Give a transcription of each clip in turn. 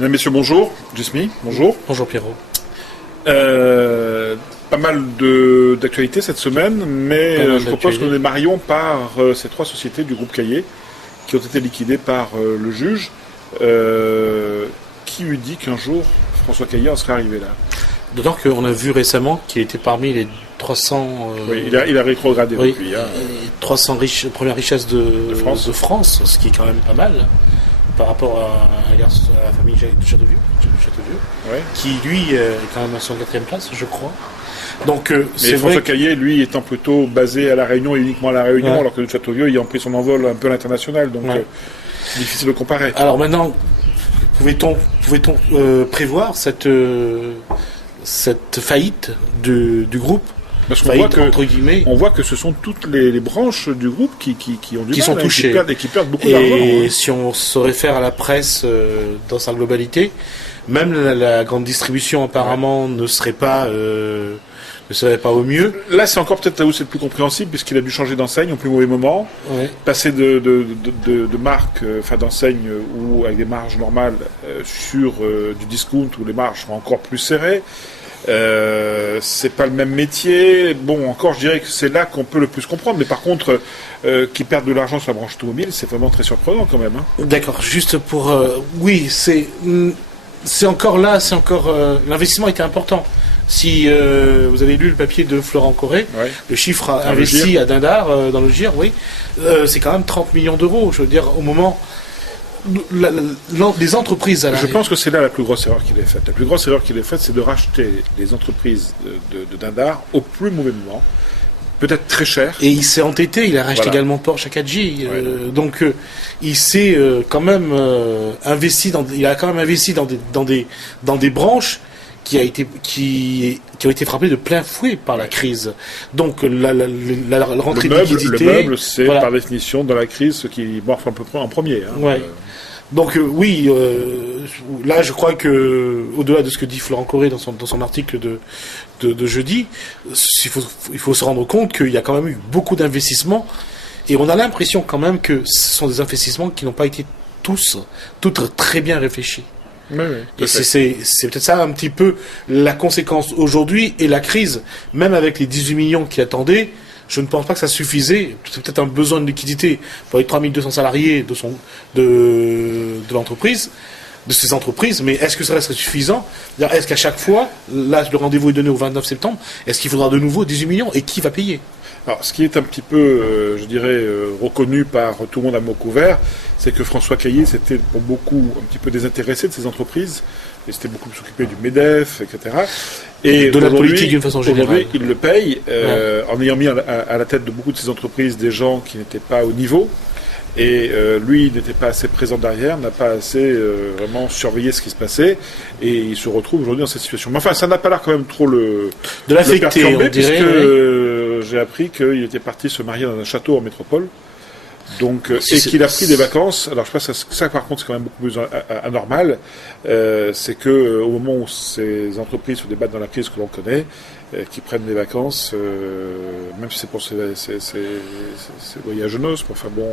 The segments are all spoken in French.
Mesdames, Messieurs, bonjour. Jismi, bonjour. Bonjour Pierrot. Pas mal d'actualités cette semaine, mais je propose que nous démarrions par ces trois sociétés du groupe Caillé qui ont été liquidées par le juge. Qui eût dit qu'un jour François Caillé en serait arrivé là? D'autant qu'on a vu récemment qu'il était parmi les 300... oui, il a rétrogradé depuis. 300 premières richesses de France, ce qui est quand même pas mal par rapport à la famille de Châteauvieux, ouais. Qui lui est quand même à son 4e place, je crois. Donc, mais François Caillé, lui, étant plutôt basé à La Réunion, uniquement à La Réunion, alors que le Châteauvieux ayant pris son envol un peu à l'international, donc c'est difficile de comparer. Alors maintenant, pouvait-on prévoir cette faillite du groupe? Parce qu'on voit que ce sont toutes les branches du groupe qui ont du mal, sont touchées qui perdent beaucoup d'argent. Et si on se réfère à la presse dans sa globalité, même la grande distribution apparemment ne serait pas au mieux. Là, c'est encore peut-être là où c'est le plus compréhensible, puisqu'il a dû changer d'enseigne au plus mauvais moment, passer de marque, d'enseigne où avec des marges normales sur du discount où les marges sont encore plus serrées. C'est pas le même métier. Bon, encore, je dirais que c'est là qu'on peut le plus comprendre. Mais par contre, qu'ils perdent de l'argent sur la branche automobile, c'est vraiment très surprenant quand même. Hein. D'accord. Juste pour, oui, c'est encore là, l'investissement était important. Si vous avez lu le papier de Florent Corré, le chiffre investi à Dindar dans le GIR, c'est quand même 30 millions d'euros. Je veux dire, au moment. Les entreprises à Je pense que c'est là la plus grosse erreur qu'il ait faite. La plus grosse erreur qu'il ait faite, c'est de racheter les entreprises de Dindar au plus mauvais moment, peut-être très cher. Et il s'est entêté, il a racheté également Porsche Akadji. Donc il s'est quand même investi dans des branches qui ont été frappées de plein fouet par la crise. Donc la rentrée de liquidité... Le meuble, c'est par définition dans la crise ce qui morfle un peu en premier. Hein. Donc là je crois que au-delà de ce que dit Florent Corré dans son article de jeudi, il faut se rendre compte qu'il y a quand même eu beaucoup d'investissements et on a l'impression quand même que ce sont des investissements qui n'ont pas été toutes très bien réfléchis. Et c'est peut-être ça un petit peu la conséquence aujourd'hui et la crise, même avec les 18 millions qui attendaient, je ne pense pas que ça suffisait. C'est peut-être un besoin de liquidité pour les 3200 salariés de l'entreprise, de ces entreprises, mais est-ce que ça resterait suffisant? Est-ce qu'à chaque fois, là le rendez-vous est donné au 29 septembre, est-ce qu'il faudra de nouveau 18 millions et qui va payer? Alors, ce qui est un petit peu, je dirais, reconnu par tout le monde à mot couvert, c'est que François Caillé s'était pour beaucoup un petit peu désintéressé de ces entreprises, et s'était beaucoup s'occuper du MEDEF, etc. Et de la politique d'une façon générale. Aujourd'hui, il le paye en ayant mis à la tête de beaucoup de ces entreprises des gens qui n'étaient pas au niveau. Et lui n'était pas assez présent derrière, n'a pas assez vraiment surveillé ce qui se passait, et il se retrouve aujourd'hui dans cette situation. Mais enfin, ça n'a pas l'air quand même trop de l'affecter, on dirait, puisque j'ai appris qu'il était parti se marier dans un château en métropole, donc et qu'il a pris des vacances. Alors je pense que ça par contre c'est quand même beaucoup plus anormal, c'est que au moment où ces entreprises se débattent dans la crise que l'on connaît, qui prennent des vacances, même si c'est pour ces voyages noces, enfin bon,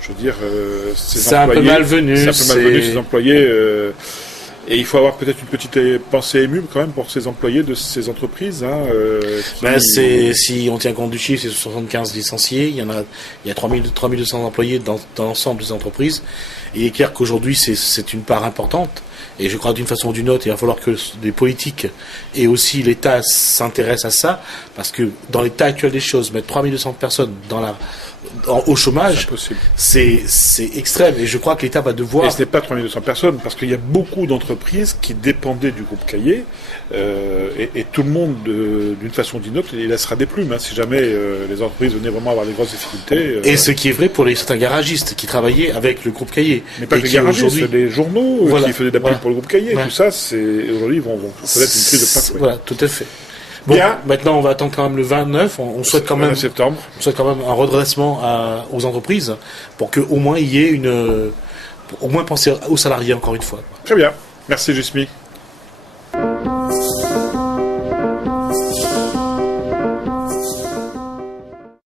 je veux dire, c'est un peu malvenu. C'est un peu malvenu, ces employés, et il faut avoir peut-être une petite pensée émue quand même pour ces employés de ces entreprises. Hein, si on tient compte du chiffre, c'est 75 licenciés, il y a 3200 employés dans l'ensemble des entreprises, et il est clair qu'aujourd'hui c'est une part importante. Et je crois d'une façon ou d'une autre, il va falloir que les politiques et aussi l'État s'intéressent à ça, parce que dans l'état actuel des choses, mettre 3200 personnes au chômage, c'est extrême. Et je crois que l'État va devoir... Et ce n'est pas 3200 personnes, parce qu'il y a beaucoup d'entreprises qui dépendaient du groupe Caillé, et tout le monde, d'une façon ou d'une autre, il laissera des plumes, hein, si jamais les entreprises venaient vraiment avoir des grosses difficultés. Et ce qui est vrai pour certains garagistes qui travaillaient avec le groupe Caillé. Mais pas que les garagistes, les journaux qui faisaient des plumes pour le groupe Caillé, tout ça, aujourd'hui, ils vont connaître une crise de plein fouet. Voilà, tout à fait. Bon, bien. Maintenant, on va attendre quand même le 29. On souhaite quand même septembre. On souhaite quand même un redressement aux entreprises pour qu'au moins il y ait au moins penser aux salariés encore une fois. Très bien. Merci, Jismi.